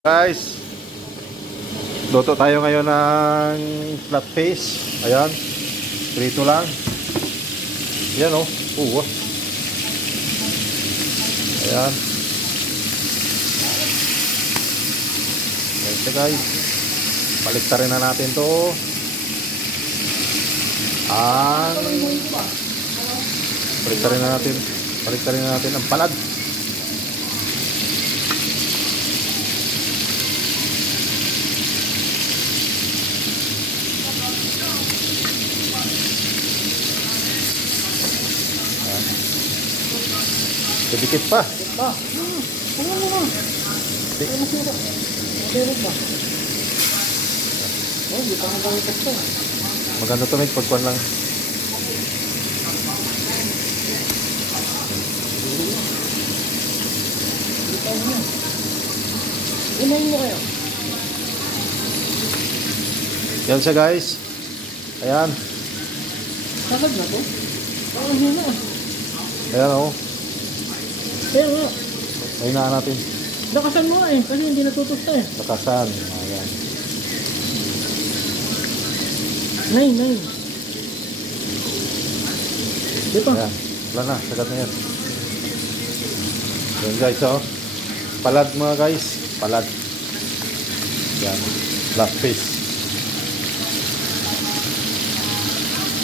Guys, luto tayo ngayon ng flatfish. Ayan, prito lang. Ayan o, ayan. Ayan guys, baliktarin na natin to. Baliktarin na natin ang palad. Sedikit pa. Maganda to, may pagkuhan lang. Yan siya guys. Ayan. Sakad na to? Parang hina. Ayan o. Kaya nga. Mahinaan natin. Lakasan mo nga kasi hindi natutusta Lakasan. Ayan. Nine. Di pa. Ayan. Wala na. Sagat na yan. Yan guys o. Palad mga guys. Palad. Yan. Flatfish.